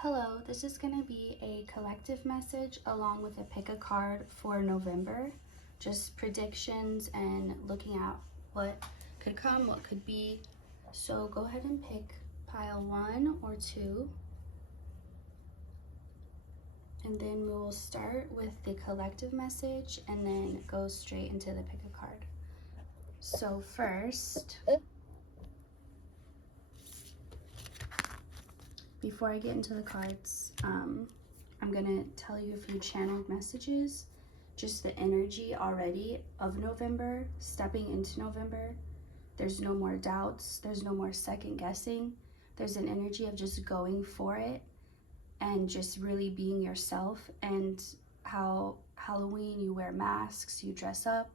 Hello, this is going to be a collective message along with a pick a card for November. Just predictions and looking at what could come, what could be. So go ahead and pick pile 1 or 2. And then we will start with the collective message and then go straight into the pick a card. So first, before I get into the cards, I'm gonna tell you a few channeled messages, just the energy already of November, stepping into November. There's no more doubts, there's no more second guessing. There's an energy of just going for it and just really being yourself. And how Halloween, you wear masks, you dress up.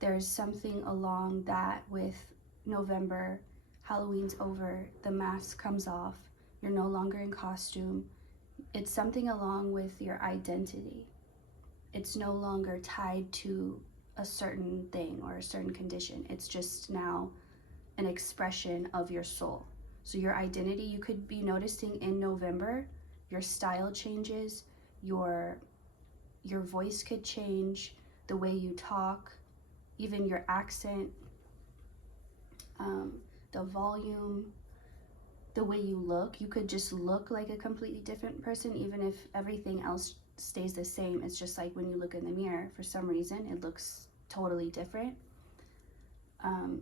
There's something along that with November. Halloween's over, the mask comes off. You're no longer in costume. It's something along with your identity. It's no longer tied to a certain thing or a certain condition. It's just now an expression of your soul. So your identity, you could be noticing in November, your style changes, your voice could change, the way you talk, even your accent, the volume, the way you look. You could just look like a completely different person, even if everything else stays the same. It's just like when you look in the mirror, for some reason, it looks totally different.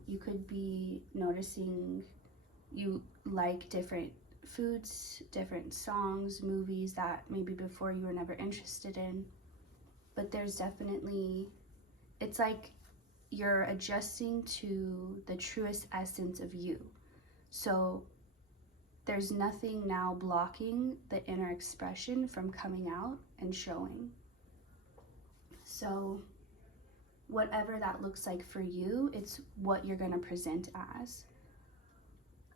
You could be noticing you like different foods, different songs, movies that maybe before you were never interested in. But there's definitely, it's like you're adjusting to the truest essence of you. So there's nothing now blocking the inner expression from coming out and showing. So whatever that looks like for you, it's what you're going to present as.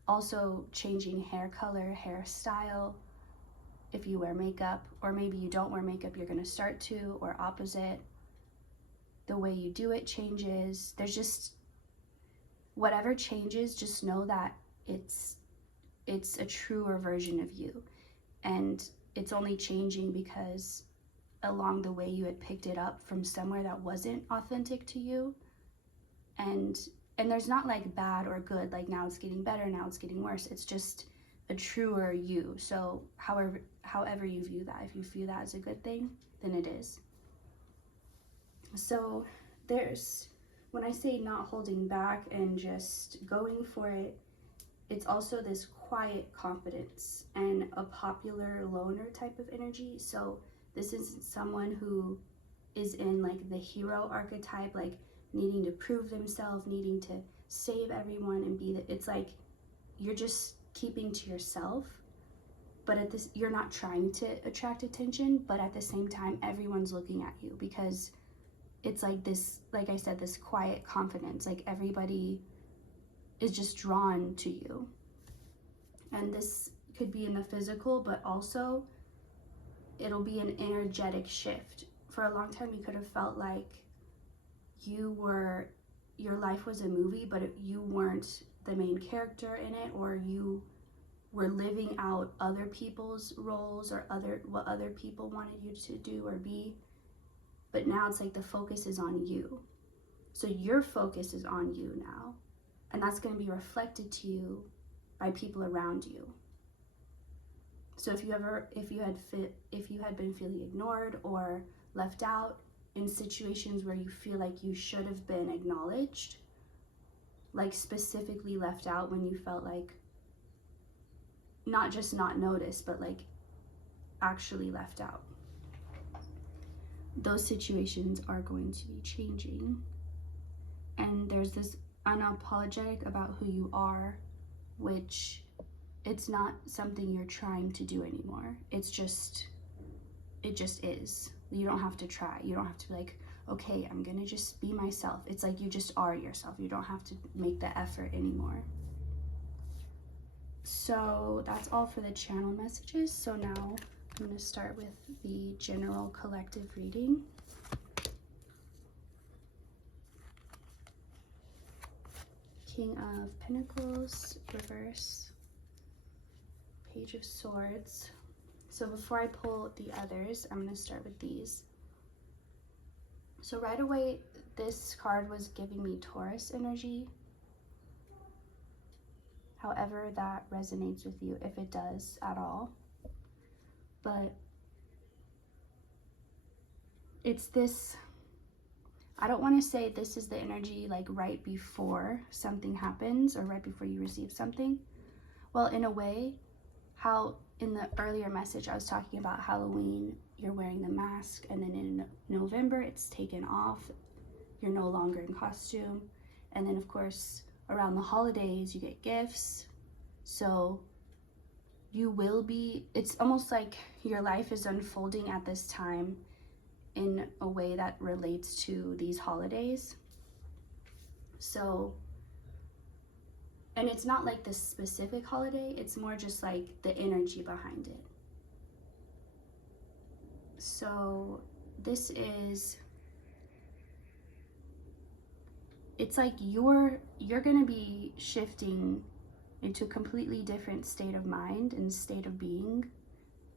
Also changing hair color, hairstyle. If you wear makeup, or maybe you don't wear makeup, you're going to start to, or opposite. The way you do it changes. There's just, whatever changes, just know that it's a truer version of you, and it's only changing because along the way you had picked it up from somewhere that wasn't authentic to you. And there's not like bad or good, like now it's getting better, now it's getting worse. It's just a truer you. So however you view that, if you view that as a good thing, then it is. So there's, when I say not holding back and just going for it, it's also this quiet confidence and a popular loner type of energy. So this isn't someone who is in like the hero archetype, like needing to prove themselves, needing to save everyone and be that. It's like you're just keeping to yourself, but at this, you're not trying to attract attention, but at the same time, everyone's looking at you because it's like this, like I said, this quiet confidence, like everybody is just drawn to you. And this could be in the physical, but also it'll be an energetic shift. For a long time, you could have felt like your life was a movie, but you weren't the main character in it, or you were living out other people's roles or what other people wanted you to do or be. But now it's like the focus is on you. So your focus is on you now. And that's going to be reflected to you by people around you. So if you had been feeling ignored or left out in situations where you feel like you should have been acknowledged, like specifically left out when you felt like not just not noticed, but like actually left out, those situations are going to be changing. And there's this unapologetic about who you are, which it's not something you're trying to do anymore. It just is. You don't have to try. You don't have to be like, okay, I'm gonna just be myself. It's like you just are yourself. You don't have to make the effort anymore. So that's all for the channel messages. So now I'm gonna start with the general collective reading. King of Pentacles, reverse, Page of Swords, So before I pull the others, I'm going to start with these. So right away, this card was giving me Taurus energy. However that resonates with you, if it does at all. But it's this, I don't want to say this is the energy like right before something happens or right before you receive something. Well, in a way, how in the earlier message I was talking about Halloween, you're wearing the mask, and then in November it's taken off, you're no longer in costume, and then of course around the holidays you get gifts. So you will be, it's almost like your life is unfolding at this time in a way that relates to these holidays. So, and it's not like this specific holiday, it's more just like the energy behind it. So this is, it's like you're gonna be shifting into a completely different state of mind and state of being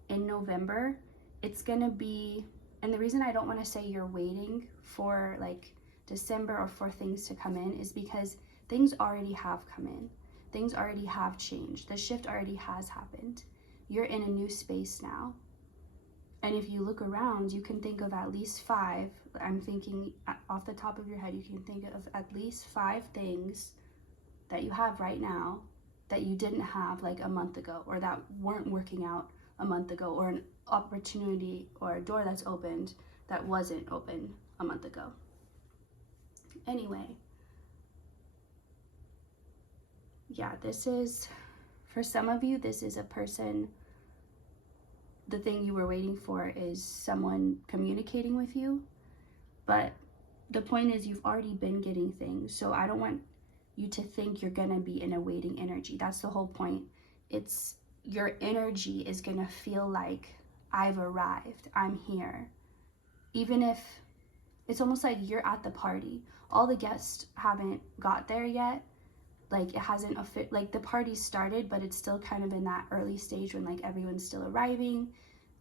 in November. It's gonna be, and the reason I don't want to say you're waiting for like December or for things to come in is because things already have come in. Things already have changed. The shift already has happened. You're in a new space now. And if you look around, you can think of at least 5. I'm thinking off the top of your head, you can think of at least 5 things that you have right now that you didn't have like a month ago, or that weren't working out a month ago, or an opportunity or a door that's opened that wasn't open a month ago. Anyway, yeah, this is, for some of you, this is a person, the thing you were waiting for is someone communicating with you, but the point is you've already been getting things, so I don't want you to think you're gonna be in a waiting energy. That's the whole point. It's, your energy is gonna feel like, I've arrived, I'm here. Even if it's almost like you're at the party. All the guests haven't got there yet. Like it hasn't, like the party started, but it's still kind of in that early stage when like everyone's still arriving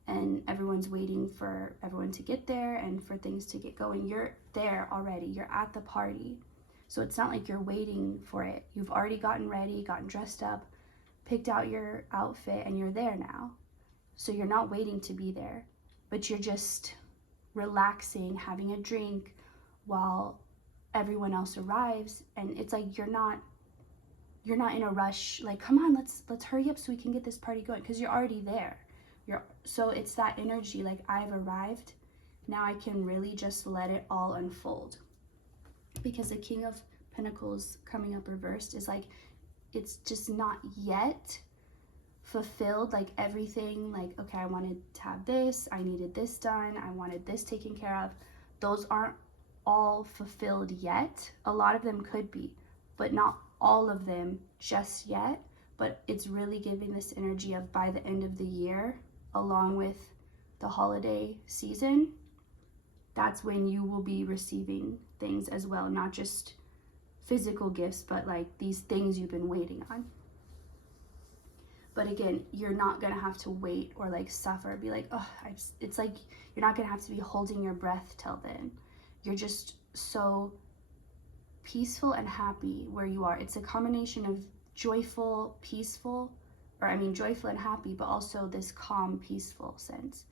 and everyone's waiting for everyone to get there and for things to get going. You're there already, you're at the party. So it's not like you're waiting for it. You've already gotten ready, gotten dressed up, picked out your outfit, and you're there now. So you're not waiting to be there, but you're just relaxing, having a drink while everyone else arrives. And it's like you're not in a rush, like, come on, let's hurry up so we can get this party going, because you're already there. So it's that energy, like, I've arrived, now I can really just let it all unfold. Because the King of Pentacles coming up reversed is like, it's just not yet fulfilled, like everything, like, okay, I wanted to have this, I needed this done, I wanted this taken care of. Those aren't all fulfilled yet. A lot of them could be, but not all of them just yet. But it's really giving this energy of by the end of the year, along with the holiday season, that's when you will be receiving things as well, not just physical gifts, but like these things you've been waiting on. But again, you're not gonna have to wait or like suffer, be like, oh, it's like you're not gonna have to be holding your breath till then. You're just so peaceful and happy where you are. It's a combination of joyful, peaceful, joyful and happy, but also this calm, peaceful sense.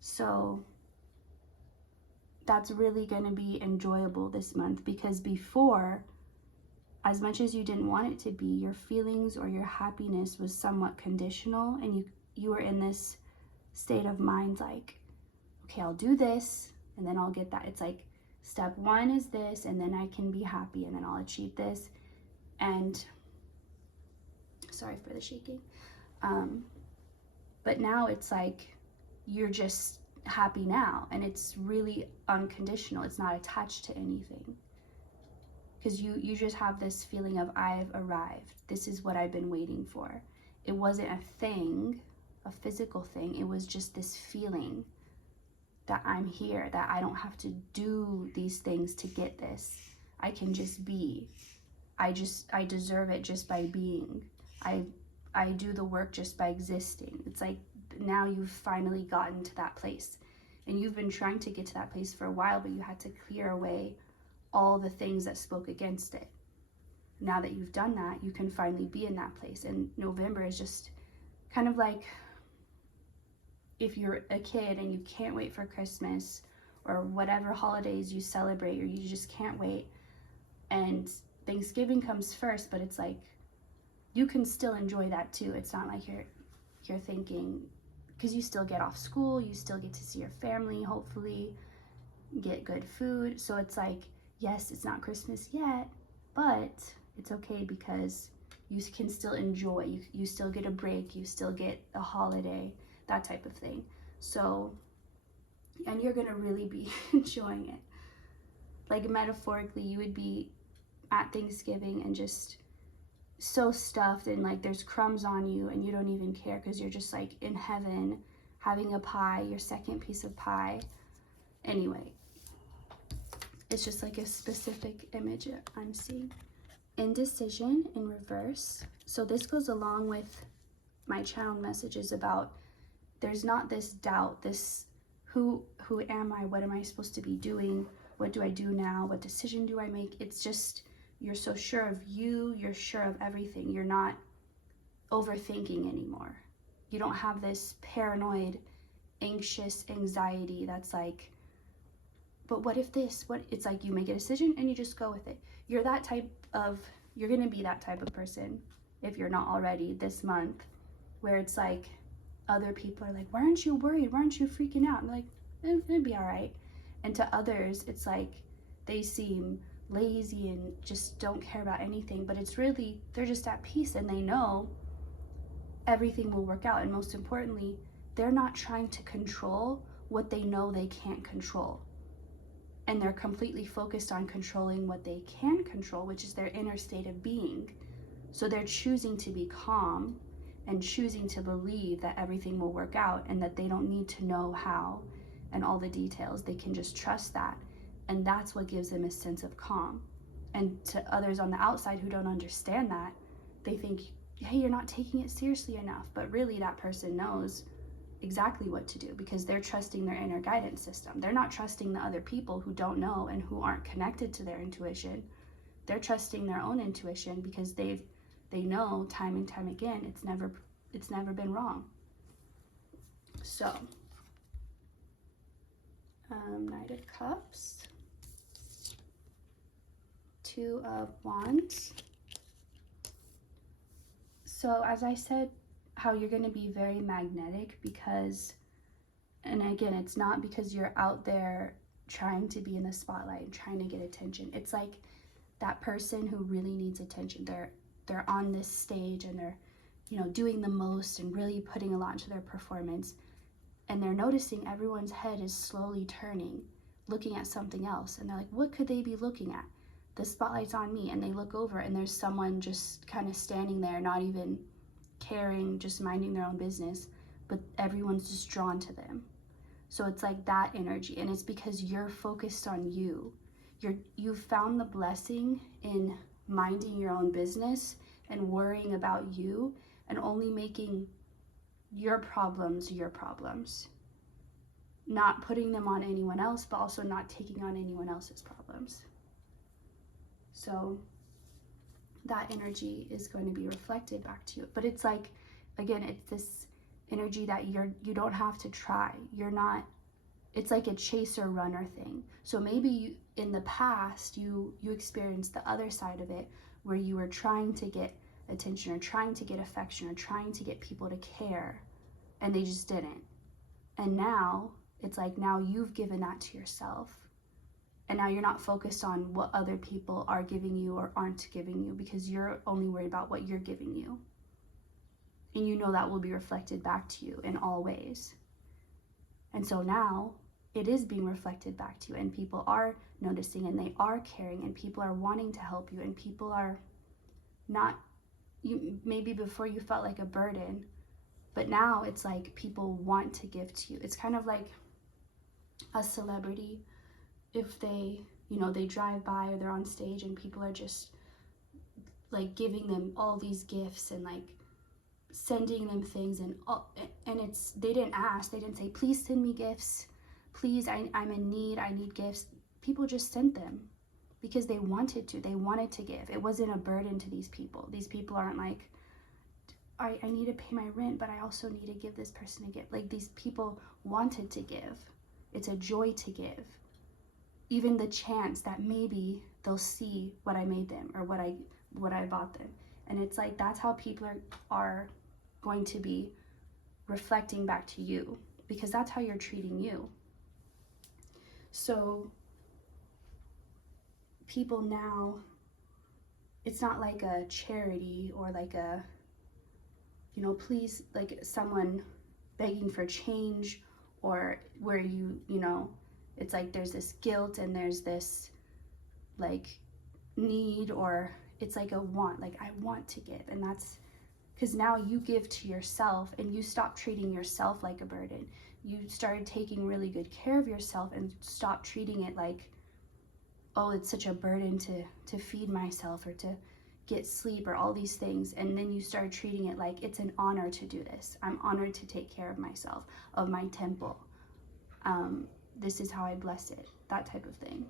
So that's really gonna be enjoyable this month, because before, as much as you didn't want it to be, your feelings or your happiness was somewhat conditional, and you were in this state of mind like, okay, I'll do this and then I'll get that. It's like step 1 is this, and then I can be happy, and then I'll achieve this. And sorry for the shaking. But now it's like you're just happy now, and it's really unconditional. It's not attached to anything, because you just have this feeling of, I've arrived, this is what I've been waiting for. It wasn't a thing, a physical thing, it was just this feeling that I'm here, that I don't have to do these things to get this. I can just be. I deserve it just by being. I do the work just by existing. It's like now you've finally gotten to that place. And you've been trying to get to that place for a while, but you had to clear away all the things that spoke against it. Now that you've done that, you can finally be in that place. And November is just kind of like if you're a kid and you can't wait for Christmas or whatever holidays you celebrate, or you just can't wait, and Thanksgiving comes first, but it's like you can still enjoy that too. It's not like you're thinking, because you still get off school, you still get to see your family, hopefully get good food. So it's like, yes, it's not Christmas yet, but it's okay because you can still enjoy. You still get a break, you still get a holiday, that type of thing. So, and you're gonna really be enjoying it. Like metaphorically, you would be at Thanksgiving and just so stuffed, and like there's crumbs on you and you don't even care because you're just like in heaven having a pie, your second piece of pie. Anyway, it's just like a specific image that I'm seeing. Indecision in reverse. So this goes along with my channel messages about there's not this doubt, this who am I, what am I supposed to be doing, what do I do now, what decision do I make. It's just you're so sure of you, you're sure of everything, you're not overthinking anymore. You don't have this paranoid, anxious anxiety that's like, but what if this, what, it's like you make a decision and you just go with it. You're gonna be that type of person, if you're not already, this month, where it's like other people are like, why aren't you worried, why aren't you freaking out? And like, it'd be all right. And to others, it's like they seem lazy and just don't care about anything, but it's really, they're just at peace and they know everything will work out. And most importantly, they're not trying to control what they know they can't control. And they're completely focused on controlling what they can control, which is their inner state of being. So they're choosing to be calm and choosing to believe that everything will work out and that they don't need to know how and all the details. They can just trust that. And that's what gives them a sense of calm. And to others on the outside who don't understand that, they think, hey, you're not taking it seriously enough. But really that person knows exactly what to do because they're trusting their inner guidance system. They're not trusting the other people who don't know and who aren't connected to their intuition. They're trusting their own intuition because they know time and time again it's never been wrong. So Knight of Cups, Two of Wands. So as I said, how you're going to be very magnetic because, and again, it's not because you're out there trying to be in the spotlight and trying to get attention. It's like that person who really needs attention. They're on this stage and they're, doing the most and really putting a lot into their performance. And they're noticing everyone's head is slowly turning, looking at something else. And they're like, what could they be looking at? The spotlight's on me. And they look over and there's someone just kind of standing there, not even caring, just minding their own business, but everyone's just drawn to them. So it's like that energy, and it's because you're focused on you. You've found the blessing in minding your own business and worrying about you and only making your problems, not putting them on anyone else, but also not taking on anyone else's problems. So that energy is going to be reflected back to you. But it's like, again, it's this energy that you don't have to try. It's like a chaser runner thing. So maybe in the past you experienced the other side of it where you were trying to get attention or trying to get affection or trying to get people to care and they just didn't. And now it's like, now you've given that to yourself. And now you're not focused on what other people are giving you or aren't giving you because you're only worried about what you're giving you. And you know that will be reflected back to you in all ways. And so now it is being reflected back to you and people are noticing and they are caring and people are wanting to help you and people are not, maybe before you felt like a burden, but now it's like people want to give to you. It's kind of like a celebrity. If they, they drive by or they're on stage and people are just like giving them all these gifts and like sending them things, and it's, they didn't ask, they didn't say, please send me gifts, please, I'm in need, I need gifts. People just sent them because they wanted to give. It wasn't a burden to these people. These people aren't like, I need to pay my rent, but I also need to give this person a gift. Like, these people wanted to give. It's a joy to give. Even the chance that maybe they'll see what I made them or what I bought them. And it's like, that's how people are going to be reflecting back to you, because that's how you're treating you. So people now, it's not like a charity or like a, you know, please, like someone begging for change, or where you know, it's like there's this guilt and there's this like need, or it's like a want, like I want to give. And that's because now you give to yourself and you stop treating yourself like a burden. You started taking really good care of yourself and stop treating it like, oh, it's such a burden to feed myself or to get sleep or all these things. And then you start treating it like it's an honor to do this. I'm honored to take care of myself, of my temple. This is how I bless it, that type of thing.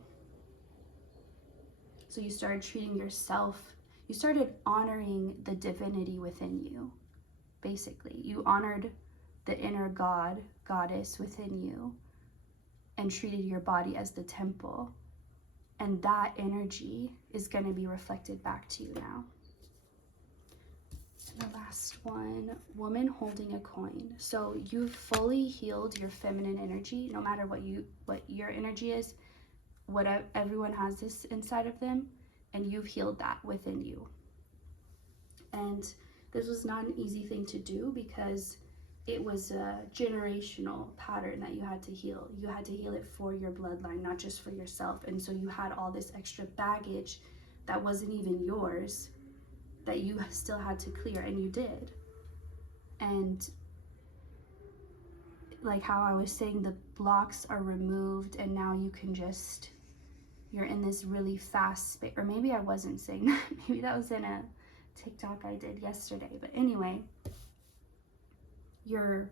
So you started treating yourself, you started honoring the divinity within you, basically. You honored the inner god, goddess within you, and treated your body as the temple. And that energy is going to be reflected back to you now. And the last one, woman holding a coin. So you've fully healed your feminine energy, no matter what your energy is. Everyone has this inside of them, and you've healed that within you. And this was not an easy thing to do, because it was a generational pattern that you had to heal. You had to heal it for your bloodline, not just for yourself. And so you had all this extra baggage that wasn't even yours, that you still had to clear, and you did. And like how I was saying, the blocks are removed, and now you can just, you're in this really fast space. Or maybe I wasn't saying that. Maybe that was in a TikTok I did yesterday. But anyway, you're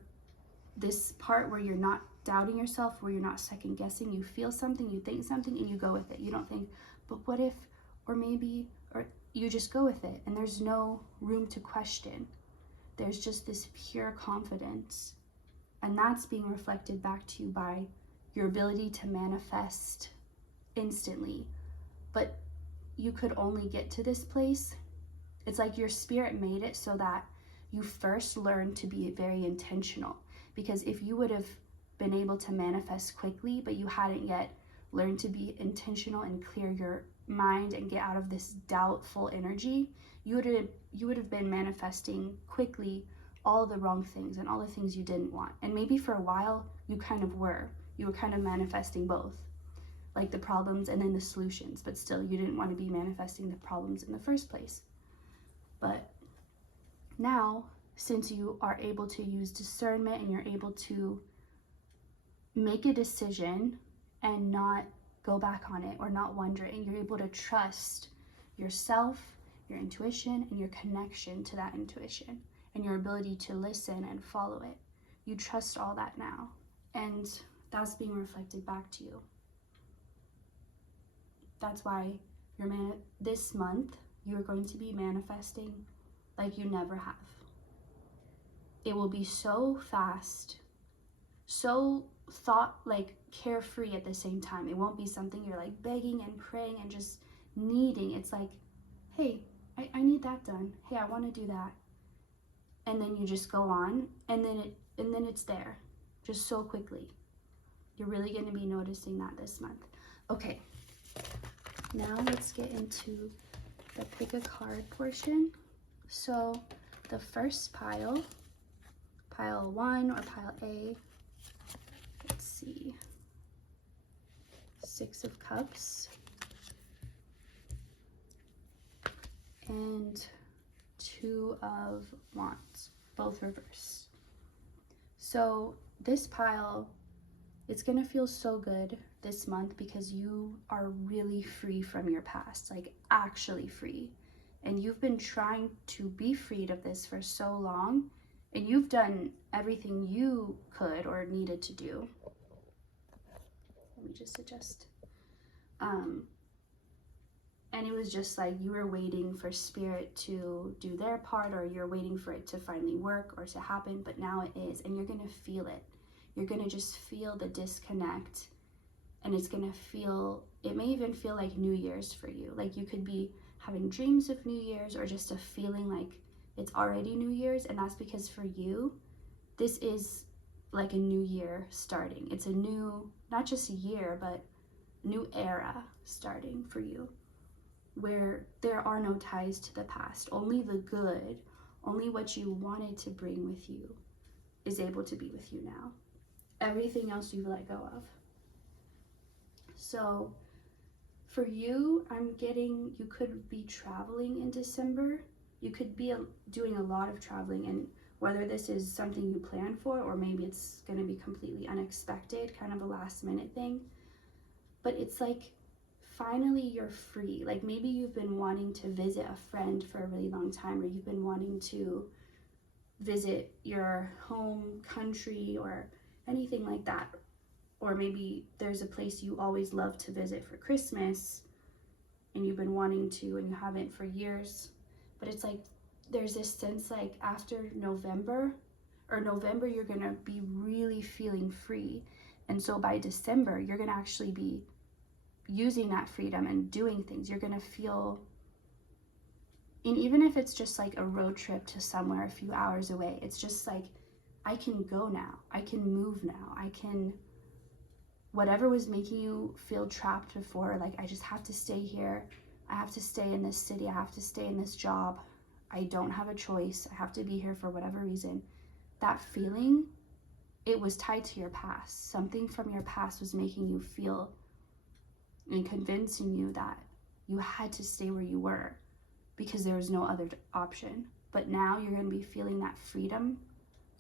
this part where you're not doubting yourself, where you're not second guessing. You feel something, you think something, and you go with it. You don't think, but what if, or maybe, or you just go with it. And there's no room to question. There's just this pure confidence. And that's being reflected back to you by your ability to manifest instantly. But you could only get to this place. It's like your spirit made it so that you first learn to be very intentional. Because if you would have been able to manifest quickly, but you hadn't yet learned to be intentional and clear your mind and get out of this doubtful energy, you would have been manifesting quickly all the wrong things and all the things you didn't want. And maybe for a while you kind of were. You were kind of manifesting both, like the problems and then the solutions, but still you didn't want to be manifesting the problems in the first place. But now, since you are able to use discernment and you're able to make a decision and not go back on it or not wonder it, and you're able to trust yourself, your intuition, and your connection to that intuition, and your ability to listen and follow it. You trust all that now, and that's being reflected back to you. That's why this month you're going to be manifesting like you never have. It will be so fast, so carefree at the same time. It won't be something you're like begging and praying and just needing. It's like, hey, I need that done. Hey, I want to do that. And then you just go on, and then it's there just so quickly. You're really going to be noticing that this month. Okay, now let's get into the pick a card portion. So the first pile 1 or pile A, let's see, 6 of Cups and 2 of Wands, both reversed. So this pile, it's gonna feel so good this month because you are really free from your past, like actually free. and you've been trying to be freed of this for so long, and you've done everything you could or needed to do. Let me just adjust. And it was just like you were waiting for spirit to do their part, or you're waiting for it to finally work or to happen, but now it is, and you're gonna feel it. You're gonna just feel the disconnect, and it's gonna feel, it may even feel like New Year's for you. Like you could be having dreams of New Year's, or just a feeling like it's already New Year's, and that's because for you, this is like a new year starting. It's a new, not just a year, but new era starting for you, where there are no ties to the past. Only the good, only what you wanted to bring with you is able to be with you now. Everything else you've let go of. So for you, I'm getting, you could be traveling in December. You could be doing a lot of traveling, and whether this is something you plan for, or maybe it's going to be completely unexpected, kind of a last minute thing. But it's like, finally you're free. Like maybe you've been wanting to visit a friend for a really long time, or you've been wanting to visit your home country or anything like that. Or maybe there's a place you always love to visit for Christmas and you've been wanting to and you haven't for years. But it's like there's this sense like after November you're gonna be really feeling free. And so by December you're gonna actually be using that freedom and doing things. You're gonna feel, and even if it's just like a road trip to somewhere a few hours away, it's just like, I can go now, I can move now, I can, whatever was making you feel trapped before, like I just have to stay here, I have to stay in this city, I have to stay in this job, I don't have a choice, I have to be here for whatever reason. That feeling, it was tied to your past. Something from your past was making you feel and convincing you that you had to stay where you were because there was no other option. But now you're going to be feeling that freedom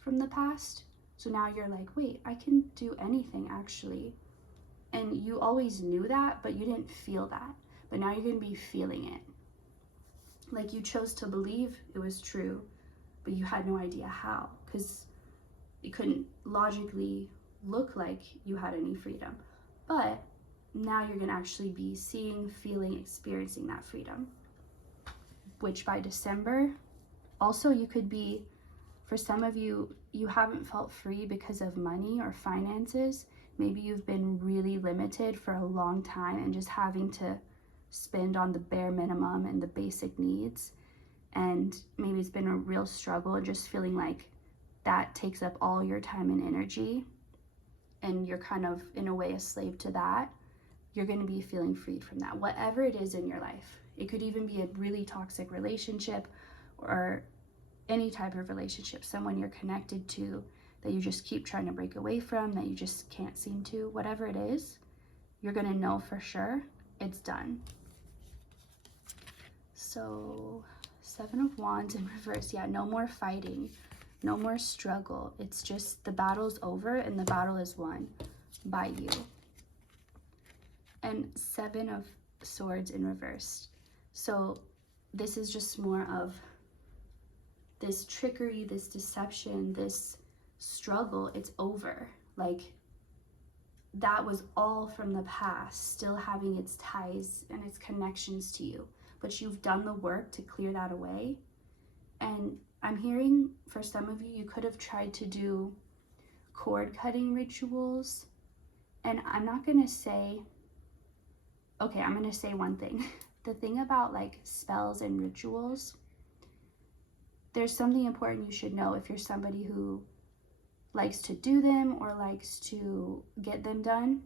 from the past. So now you're like, wait, I can do anything actually. And you always knew that, but you didn't feel that. But now you're going to be feeling it. Like you chose to believe it was true, but you had no idea how, because it couldn't logically look like you had any freedom. But now you're going to actually be seeing, feeling, experiencing that freedom, which by December, also you could be, for some of you, you haven't felt free because of money or finances. Maybe you've been really limited for a long time and just having to spend on the bare minimum and the basic needs. And maybe it's been a real struggle, just feeling like that takes up all your time and energy. And you're kind of, in a way, a slave to that. You're going to be feeling freed from that, whatever it is in your life. It could even be a really toxic relationship or any type of relationship, someone you're connected to that you just keep trying to break away from, that you just can't seem to. Whatever it is, you're going to know for sure it's done. So 7 of Wands in reverse. Yeah, no more fighting, no more struggle. It's just the battle's over and the battle is won by you. And 7 of Swords in reverse. So this is just more of this trickery, this deception, this struggle. It's over. Like that was all from the past, still having its ties and its connections to you. But you've done the work to clear that away. And I'm hearing for some of you, you could have tried to do cord cutting rituals. And I'm not going to say, okay, I'm going to say one thing. The thing about like spells and rituals, there's something important you should know if you're somebody who likes to do them or likes to get them done,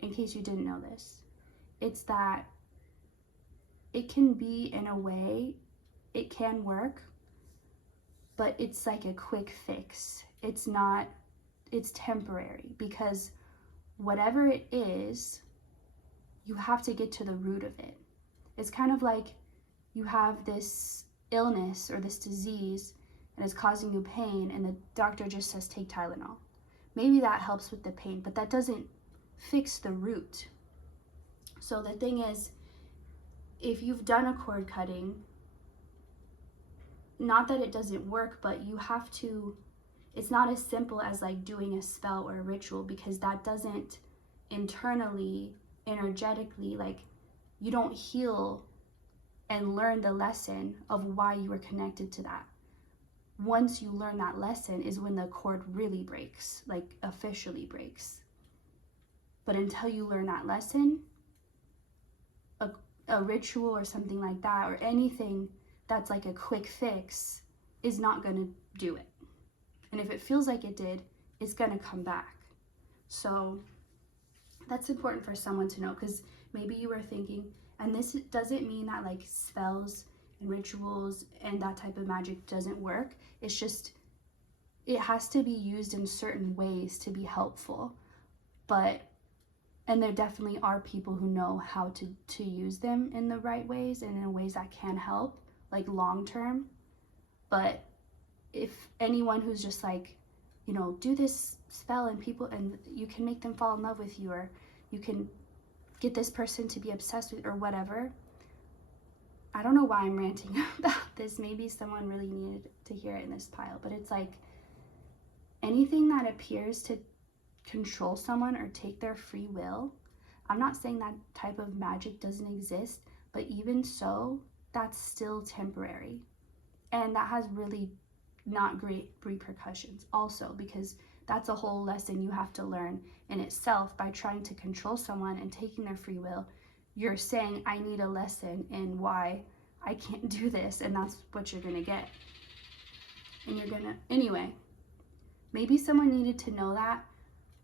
in case you didn't know this. It's that it can be, in a way, it can work, but it's like a quick fix. It's not, it's temporary, because whatever it is, you have to get to the root of it. It's kind of like you have this illness or this disease and it's causing you pain, and the doctor just says take Tylenol. Maybe that helps with the pain, but that doesn't fix the root. So the thing is, if you've done a cord cutting not that it doesn't work, but you have to, it's not as simple as like doing a spell or a ritual, because that doesn't internally, energetically, like you don't heal and learn the lesson of why you were connected to that. Once you learn that lesson is when the cord really breaks, like officially breaks. But until you learn that lesson, a ritual or something like that, or anything that's like a quick fix, is not going to do it. And if it feels like it did, it's going to come back. So that's important for someone to know, because maybe you were thinking, and this doesn't mean that like spells and rituals and that type of magic doesn't work. It's just, it has to be used in certain ways to be helpful. But, and there definitely are people who know how to use them in the right ways and in ways that can help, like long term. But if anyone who's just like, you know, do this spell and people, and you can make them fall in love with you, or you can get this person to be obsessed with, or whatever. I don't know why I'm ranting about this. Maybe someone really needed to hear it in this pile, but it's like anything that appears to control someone or take their free will. I'm not saying that type of magic doesn't exist, but even so, that's still temporary. And that has really not great repercussions also, because that's a whole lesson you have to learn in itself. By trying to control someone and taking their free will, you're saying, I need a lesson in why I can't do this, and that's what you're gonna get. And you're gonna, anyway, maybe someone needed to know that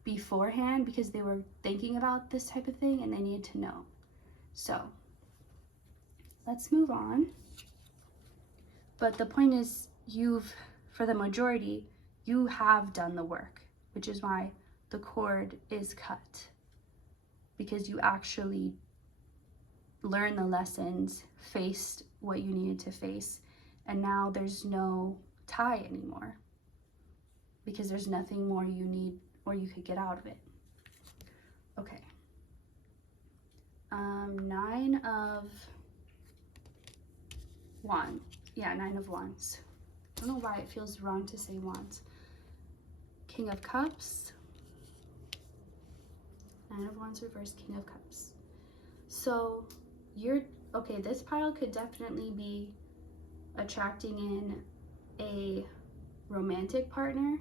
beforehand because they were thinking about this type of thing and they needed to know. So let's move on. But the point is, for the majority, you have done the work, which is why the cord is cut, because you actually learned the lessons, faced what you needed to face, and now there's no tie anymore, because there's nothing more you need or you could get out of it. Okay. 9 of Wands. Yeah, 9 of Wands. I don't know why it feels wrong to say Wands. King of Cups. 9 of Wands reversed, King of Cups. So okay, this pile could definitely be attracting in a romantic partner.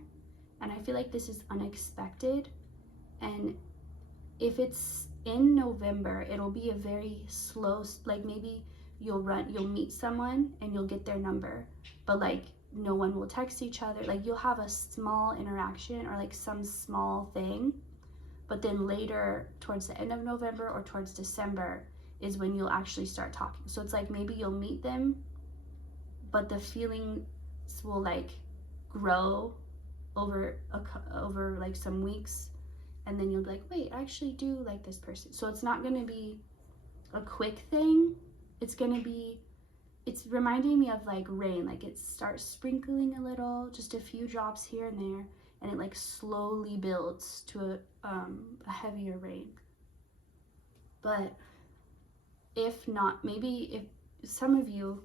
And I feel like this is unexpected. And if it's in November, it'll be a very slow, like maybe you'll meet someone and you'll get their number, but like no one will text each other. Like you'll have a small interaction or like some small thing, but then later towards the end of November or towards December is when you'll actually start talking. So it's like maybe you'll meet them, but the feelings will like grow over like some weeks, and then you'll be like, wait, I actually do like this person. So it's not going to be a quick thing. It's reminding me of like rain. Like it starts sprinkling a little, just a few drops here and there, and it like slowly builds to a heavier rain. But if not, maybe if some of you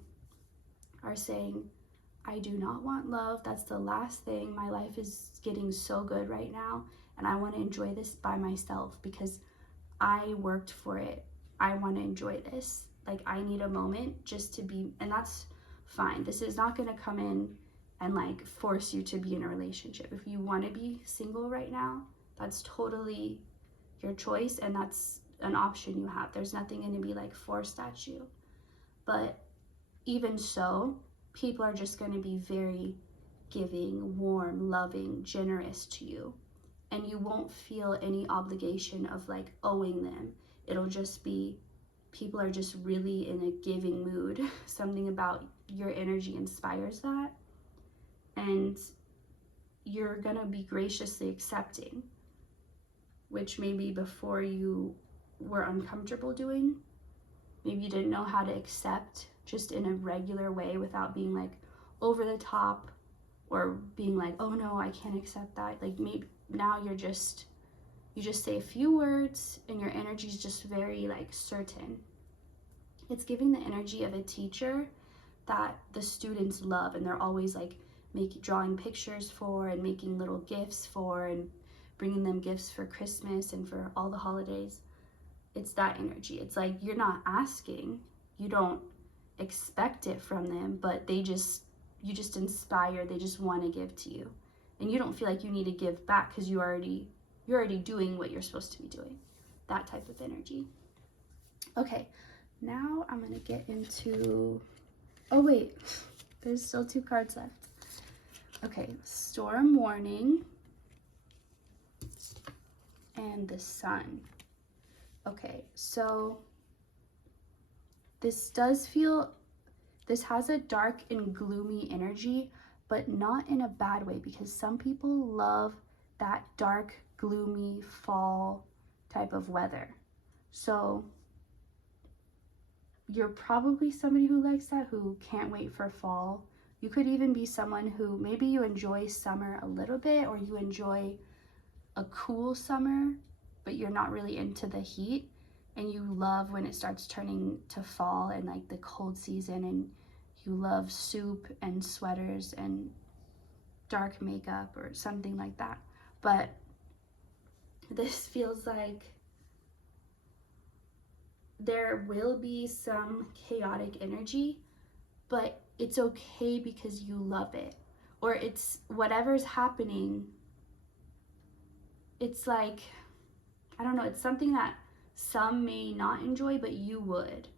are saying, I do not want love, that's the last thing, my life is getting so good right now, and I want to enjoy this by myself because I worked for it, I want to enjoy this, like I need a moment just to be, and that's fine. This is not going to come in and like force you to be in a relationship. If you want to be single right now, that's totally your choice, and that's an option you have. There's nothing going to be like forced at you. But even so, people are just going to be very giving, warm, loving, generous to you, and you won't feel any obligation of like owing them. It'll just be, people are just really in a giving mood. Something about your energy inspires that, and you're gonna be graciously accepting, which maybe before you were uncomfortable doing. Maybe you didn't know how to accept just in a regular way without being like over the top or being like, oh no, I can't accept that. Like maybe now you just say a few words and your energy is just very like certain. It's giving the energy of a teacher that the students love, and they're always like drawing pictures for and making little gifts for and bringing them gifts for Christmas and for all the holidays. It's that energy. It's like you're not asking, you don't expect it from them, but you just inspire, they just want to give to you. And you don't feel like you need to give back because you're already doing what you're supposed to be doing. That type of energy. Okay, now I'm going to get into, oh wait, there's still 2 cards left. Okay, storm warning and the sun. Okay, so this has a dark and gloomy energy, but not in a bad way, because some people love that dark, gloomy fall type of weather. So you're probably somebody who likes that, who can't wait for fall. You could even be someone who maybe you enjoy summer a little bit, or you enjoy a cool summer, but you're not really into the heat, and you love when it starts turning to fall and like the cold season, and you love soup and sweaters and dark makeup or something like that. But this feels like there will be some chaotic energy, but it's okay because you love it. Or it's whatever's happening, it's like, I don't know, it's something that some may not enjoy, but you would.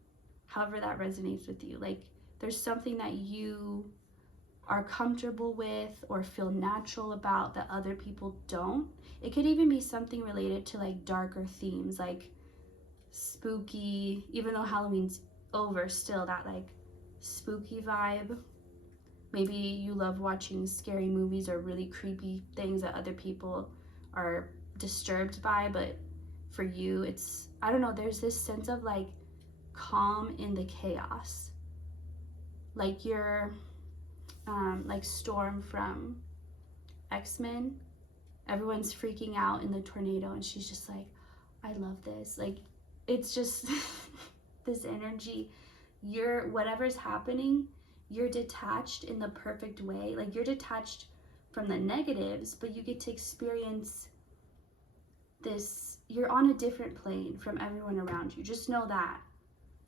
However that resonates with you. Like there's something that you are comfortable with or feel natural about that other people don't. It could even be something related to like darker themes, like spooky, even though Halloween's over, still that like spooky vibe. Maybe you love watching scary movies or really creepy things that other people are disturbed by, but for you it's, I don't know, there's this sense of like calm in the chaos. Like you're like Storm from X-Men. Everyone's freaking out in the tornado and she's just like, I love this. Like it's just this energy. You're, whatever's happening, you're detached in the perfect way. Like you're detached from the negatives, but you get to experience this. You're on a different plane from everyone around you. Just know that.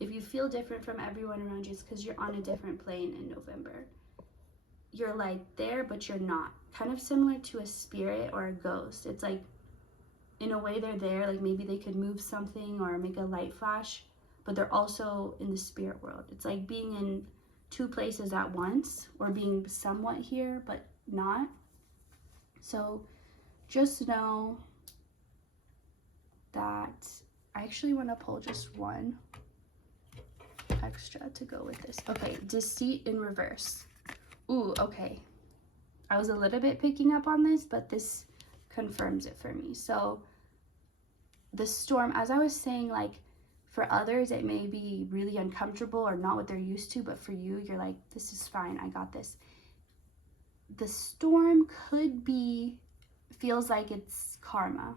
If you feel different from everyone around you, it's because you're on a different plane in November. You're like there, but you're not. Kind of similar to a spirit or a ghost. It's like, in a way they're there, like maybe they could move something or make a light flash, but they're also in the spirit world. It's like being in 2 places at once, or being somewhat here, but not. So just know that I actually want to pull just one extra to go with this. Okay, deceit in reverse. Ooh, okay. I was a little bit picking up on this, but this confirms it for me. So the storm, as I was saying, like for others it may be really uncomfortable or not what they're used to, but for you, you're like, this is fine, I got this. The storm could be, feels like it's karma,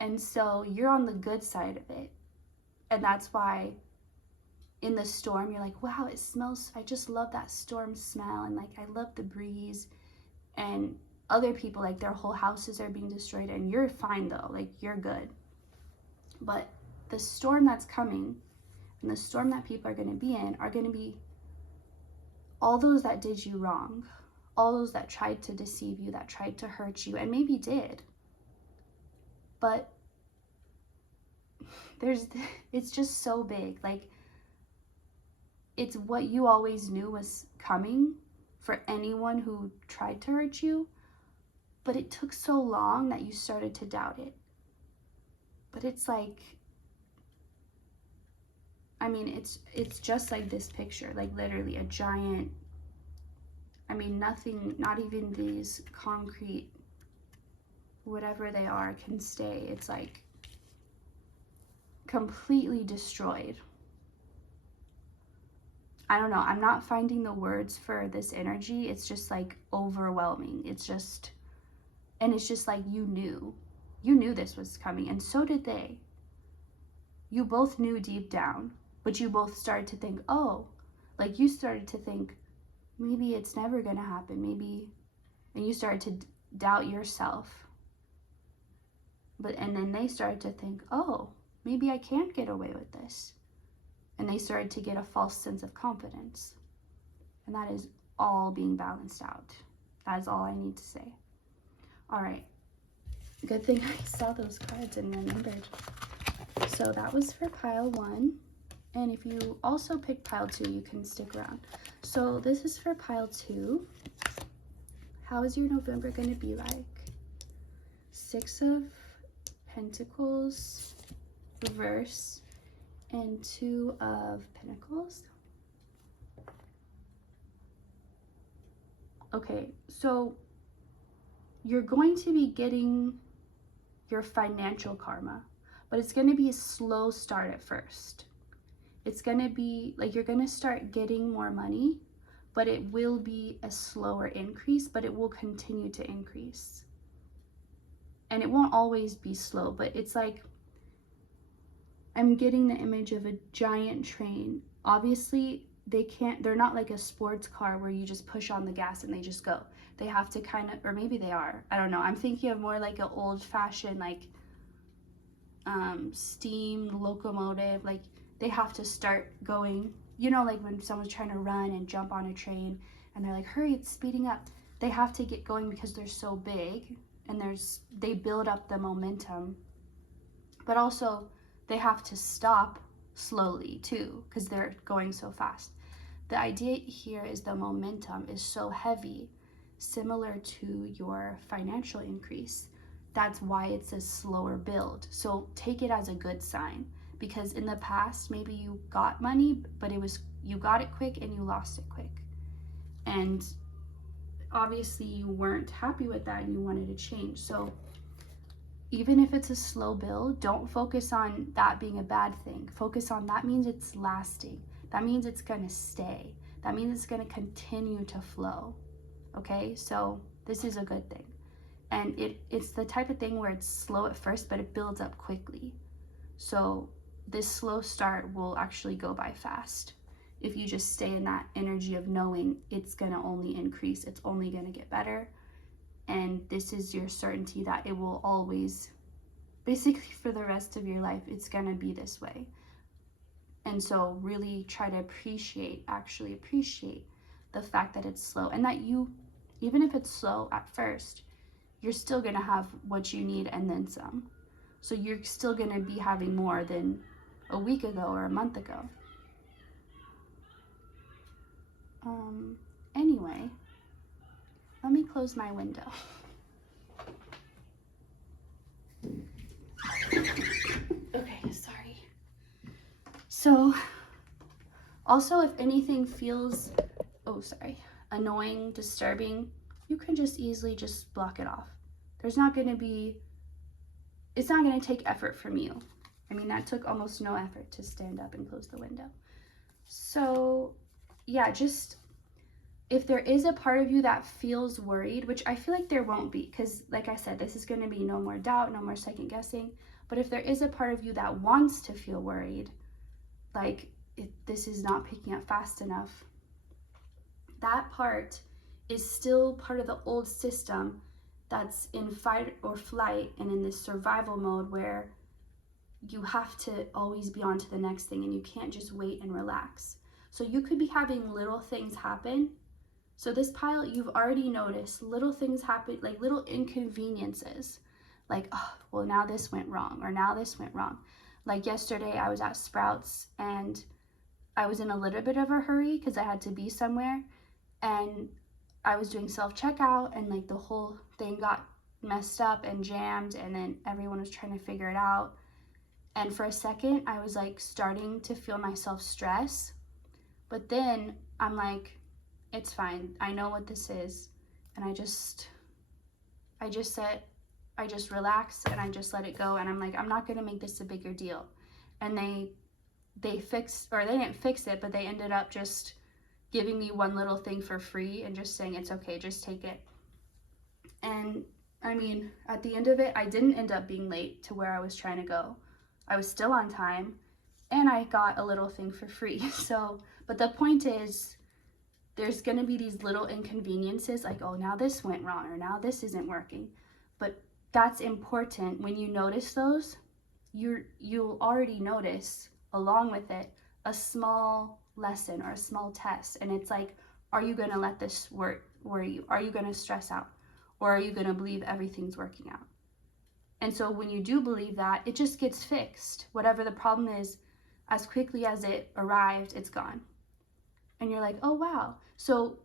and so you're on the good side of it, and that's why in the storm you're like, wow, it smells, I just love that storm smell, and like I love the breeze. And other people, like their whole houses are being destroyed, and you're fine though, like you're good. But the storm that's coming, and the storm that people are going to be in, are going to be all those that did you wrong, all those that tried to deceive you, that tried to hurt you, and maybe did. But it's just so big. Like it's what you always knew was coming for anyone who tried to hurt you, but it took so long that you started to doubt it. But it's like, I mean, it's just like this picture, like literally a giant, I mean, nothing, not even these concrete, whatever they are, can stay. It's like completely destroyed. I don't know, I'm not finding the words for this energy. It's just like overwhelming. It's just, and it's just like you knew this was coming, and so did they. You both knew deep down, but you both started to think, oh, Like you started to think, maybe it's never going to happen, maybe, and you started to doubt yourself. And then they started to think, oh, maybe I can't get away with this. And they started to get a false sense of confidence. And that is all being balanced out. That is all I need to say. All right. Good thing I saw those cards and remembered. So that was for pile 1. And if you also picked pile 2, you can stick around. So this is for pile 2. How is your November going to be like? 6 of Pentacles, reverse, and 2 of Pentacles. Okay, so you're going to be getting your financial karma, but it's going to be a slow start at first. It's going to be like you're going to start getting more money, but it will be a slower increase, but it will continue to increase. And it won't always be slow, but it's like, I'm getting the image of a giant train. Obviously, they're not like a sports car where you just push on the gas and they just go. They have to kind of, or maybe they are, I don't know. I'm thinking of more like an old-fashioned, like, steam locomotive. Like, they have to start going. You know, like when someone's trying to run and jump on a train and they're like, hurry, it's speeding up. They have to get going because they're so big. And they build up the momentum, but also they have to stop slowly too because they're going so fast. The idea here is the momentum is so heavy, similar to your financial increase. That's why it's a slower build. So take it as a good sign, because in the past maybe you got money, but you got it quick and you lost it quick, and obviously you weren't happy with that and you wanted to change. So even if it's a slow build, don't focus on that being a bad thing. Focus on that means it's lasting. That means it's going to stay. That means it's going to continue to flow. Okay, so this is a good thing. And it's the type of thing where it's slow at first, but it builds up quickly. So this slow start will actually go by fast if you just stay in that energy of knowing it's going to only increase, it's only going to get better. And this is your certainty that it will always, basically for the rest of your life, it's going to be this way. And so really try to actually appreciate the fact that it's slow, and that you, even if it's slow at first, you're still going to have what you need and then some. So you're still going to be having more than a week ago or a month ago. Anyway, let me close my window. Okay, sorry. So, also if anything feels, annoying, disturbing, you can just easily just block it off. It's not going to take effort from you. I mean, that took almost no effort to stand up and close the window. So, yeah, just if there is a part of you that feels worried, which I feel like there won't be, because like I said, this is going to be no more doubt, no more second guessing. But if there is a part of you that wants to feel worried, like this is not picking up fast enough, that part is still part of the old system that's in fight or flight and in this survival mode where you have to always be on to the next thing and you can't just wait and relax. So you could be having little things happen. So this pile, you've already noticed little things happen, like little inconveniences, like, oh, well, now this went wrong, or now this went wrong. Like yesterday I was at Sprouts and I was in a little bit of a hurry because I had to be somewhere, and I was doing self-checkout and like the whole thing got messed up and jammed, and then everyone was trying to figure it out. And for a second I was like starting to feel myself stress, but then I'm like, it's fine, I know what this is. And I just relaxed and I just let it go, and I'm like, I'm not gonna make this a bigger deal. And they fixed, or they didn't fix it, but they ended up just giving me one little thing for free and just saying, it's okay, just take it. And I mean, at the end of it, I didn't end up being late to where I was trying to go. I was still on time, and I got a little thing for free. So But the point is, there's going to be these little inconveniences, like, oh, now this went wrong, or now this isn't working. But that's important. When you notice those, you'll already notice, along with it, a small lesson or a small test. And it's like, are you going to let this worry you? Are you going to stress out? Or are you going to believe everything's working out? And so when you do believe that, it just gets fixed. Whatever the problem is, as quickly as it arrived, it's gone. And you're like, oh, wow. So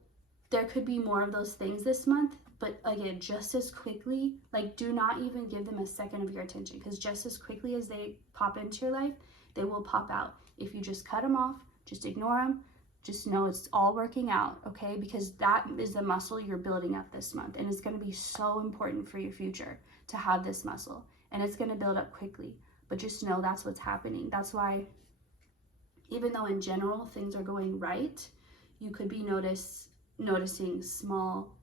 there could be more of those things this month, but again, just as quickly, like, do not even give them a second of your attention, because just as quickly as they pop into your life, they will pop out. If you just cut them off, just ignore them, just know it's all working out, okay? Because that is the muscle you're building up this month, and it's going to be so important for your future to have this muscle, and it's going to build up quickly. But just know that's what's happening. That's why, even though in general things are going right, you could be noticing small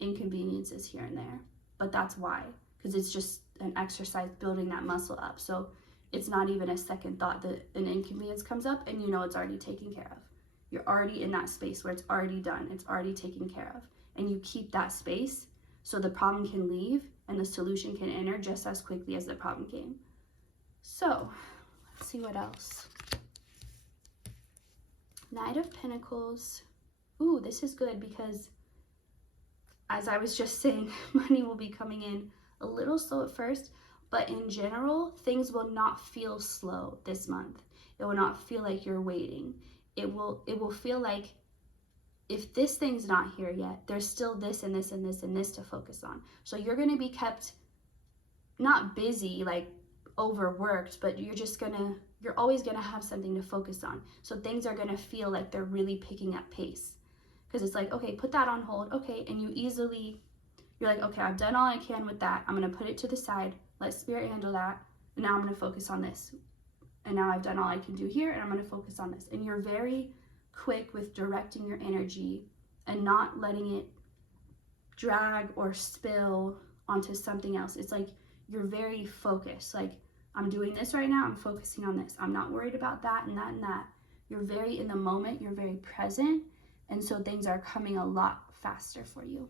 inconveniences here and there. But that's why, because it's just an exercise building that muscle up. So it's not even a second thought that an inconvenience comes up and you know it's already taken care of. You're already in that space where it's already done, it's already taken care of. And you keep that space so the problem can leave and the solution can enter just as quickly as the problem came. So let's see what else. Knight of Pentacles. Ooh, this is good because, as I was just saying, money will be coming in a little slow at first, but in general, things will not feel slow this month. It will not feel like you're waiting. It will feel like, if this thing's not here yet, there's still this and this and this and this to focus on. So you're going to be kept not busy, like overworked, but you're always going to have something to focus on. So things are going to feel like they're really picking up pace, because it's like, okay, put that on hold. Okay. And you're like, okay, I've done all I can with that. I'm going to put it to the side. Let spirit handle that. And now I'm going to focus on this. And now I've done all I can do here, and I'm going to focus on this. And you're very quick with directing your energy and not letting it drag or spill onto something else. It's like you're very focused. Like, I'm doing this right now, I'm focusing on this. I'm not worried about that and that and that. You're very in the moment, you're very present, and so things are coming a lot faster for you.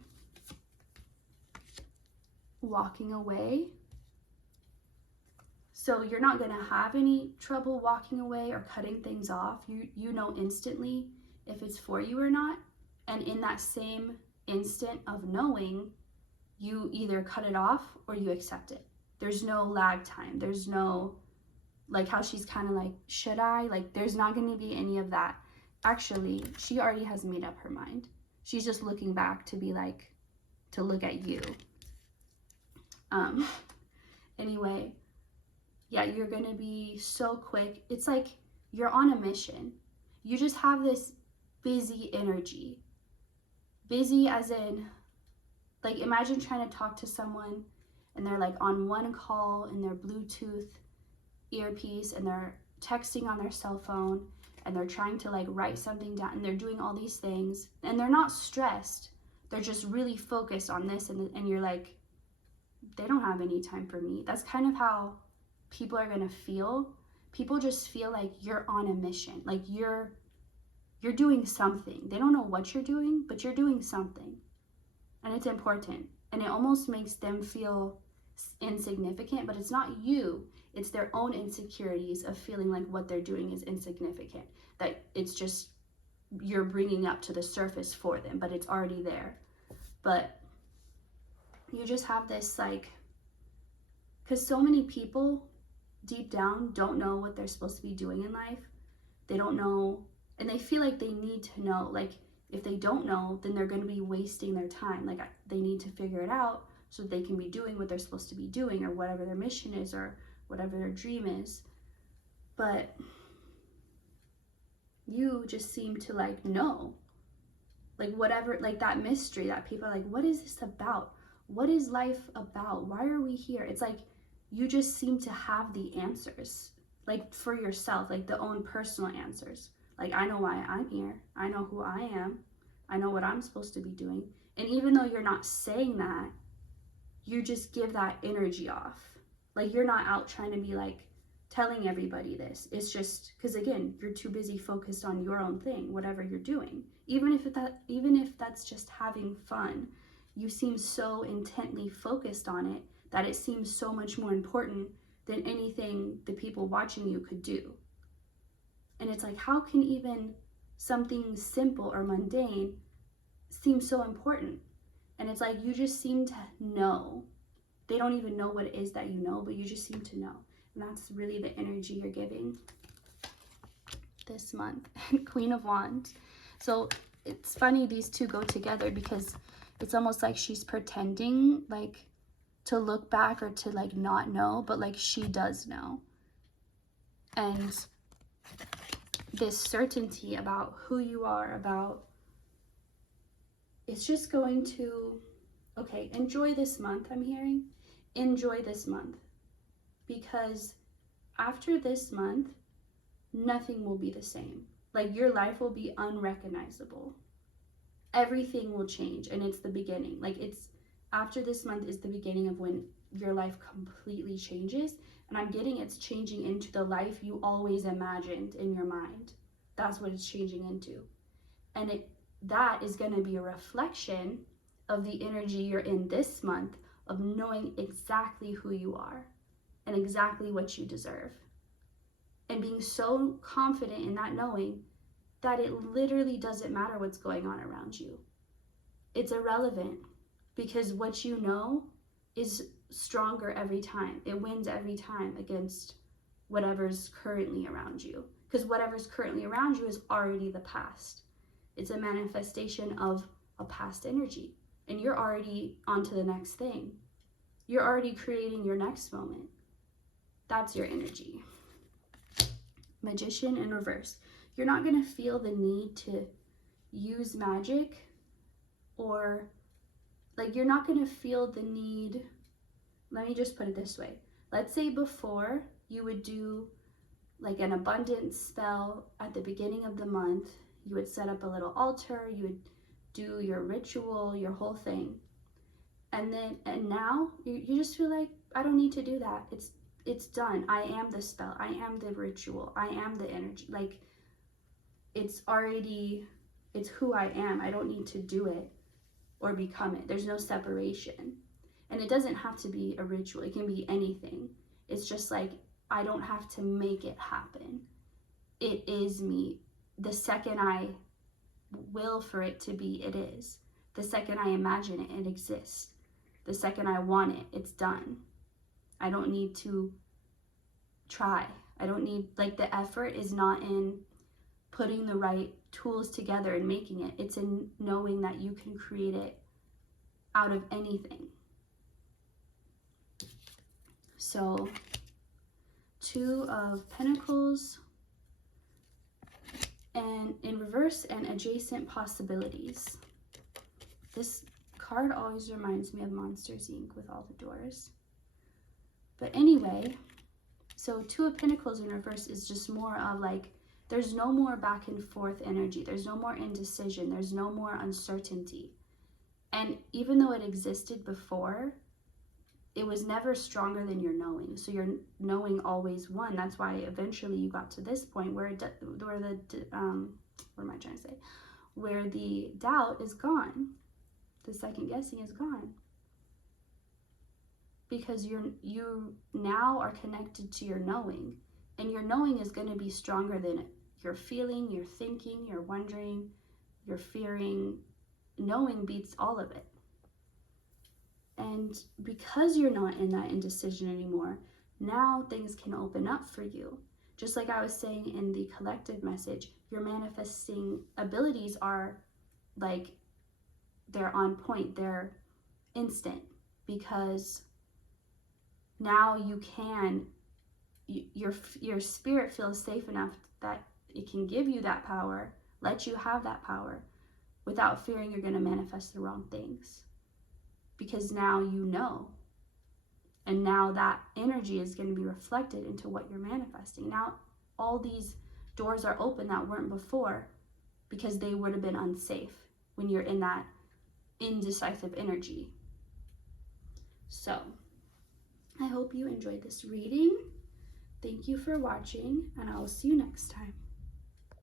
Walking away. So you're not going to have any trouble walking away or cutting things off. You know instantly if it's for you or not. And in that same instant of knowing, you either cut it off or you accept it. There's no lag time. There's no, like how she's kind of like, should I? Like, there's not going to be any of that. Actually, she already has made up her mind. She's just looking back to be like, to look at you. Anyway, yeah, you're going to be so quick. It's like you're on a mission. You just have this busy energy. Busy as in, like, imagine trying to talk to someone and they're like on one call in their Bluetooth earpiece and they're texting on their cell phone and they're trying to like write something down and they're doing all these things and they're not stressed. They're just really focused on this, and you're like, they don't have any time for me. That's kind of how people are going to feel. People just feel like you're on a mission. Like you're doing something. They don't know what you're doing, but you're doing something. And it's important. And it almost makes them feel insignificant, but it's not you. It's their own insecurities of feeling like what they're doing is insignificant. That it's just you're bringing up to the surface for them, but it's already there. But you just have this like, because so many people deep down don't know what they're supposed to be doing in life. They don't know, and they feel like they need to know. Like, if they don't know, then they're going to be wasting their time. Like, they need to figure it out so they can be doing what they're supposed to be doing, or whatever their mission is, or whatever their dream is. But you just seem to like know, like whatever, like that mystery that people are like, what is this about? What is life about? Why are we here? It's like you just seem to have the answers, like for yourself, like the own personal answers. Like, I know why I'm here. I know who I am. I know what I'm supposed to be doing. And even though you're not saying that, you just give that energy off. Like, you're not out trying to be like telling everybody this. It's just because, again, you're too busy focused on your own thing, whatever you're doing. Even if that's just having fun, you seem so intently focused on it that it seems so much more important than anything the people watching you could do. And it's like, how can even something simple or mundane seem so important? And it's like, you just seem to know. They don't even know what it is that you know, but you just seem to know. And that's really the energy you're giving this month. Queen of Wands. So it's funny these two go together, because it's almost like she's pretending like to look back or to like not know, but like she does know. And this certainty about who you are, about, it's just going to, okay, enjoy this month. I'm hearing enjoy this month, because after this month, nothing will be the same. Like, your life will be unrecognizable. Everything will change, and it's the beginning. Like, it's after this month is the beginning of when your life completely changes. And I'm getting it's changing into the life you always imagined in your mind. That's what it's changing into. And that is going to be a reflection of the energy you're in this month, of knowing exactly who you are and exactly what you deserve. And being so confident in that knowing that it literally doesn't matter what's going on around you. It's irrelevant, because what you know is stronger every time. It wins every time against whatever's currently around you. Because whatever's currently around you is already the past. It's a manifestation of a past energy. And you're already on to the next thing. You're already creating your next moment. That's your energy. Magician in reverse. You're not going to feel the need to use magic, or like, you're not going to feel the need. Let me just put it this way. Let's say before you would do like an abundance spell at the beginning of the month. You would set up a little altar, you would do your ritual, your whole thing. And now you just feel like, I don't need to do that. It's done. I am the spell. I am the ritual. I am the energy. Like, it's who I am. I don't need to do it or become it. There's no separation. And it doesn't have to be a ritual. It can be anything. It's just like, I don't have to make it happen. It is me. The second I will for it to be, it is. The second I imagine it, it exists. The second I want it, it's done. I don't need to try. I don't need, like, the effort is not in putting the right tools together and making it. It's in knowing that you can create it out of anything. So, Two of Pentacles, and in reverse, and adjacent possibilities. This card always reminds me of Monsters Inc. with all the doors. But anyway, so Two of Pentacles in reverse is just more of like, there's no more back and forth energy. There's no more indecision. There's no more uncertainty. And even though it existed before, it was never stronger than your knowing. So your knowing always won. That's why eventually you got to this point where where the doubt is gone. The second guessing is gone. Because you now are connected to your knowing. And your knowing is going to be stronger than your feeling, your thinking, your wondering, your fearing. Knowing beats all of it. And because you're not in that indecision anymore, now things can open up for you. Just like I was saying in the collective message, your manifesting abilities are like, they're on point, they're instant, because now you can, your spirit feels safe enough that it can give you that power, let you have that power without fearing you're going to manifest the wrong things. Because now you know. And now that energy is going to be reflected into what you're manifesting. Now all these doors are open that weren't before, because they would have been unsafe when you're in that indecisive energy. So I hope you enjoyed this reading. Thank you for watching, and I will see you next time.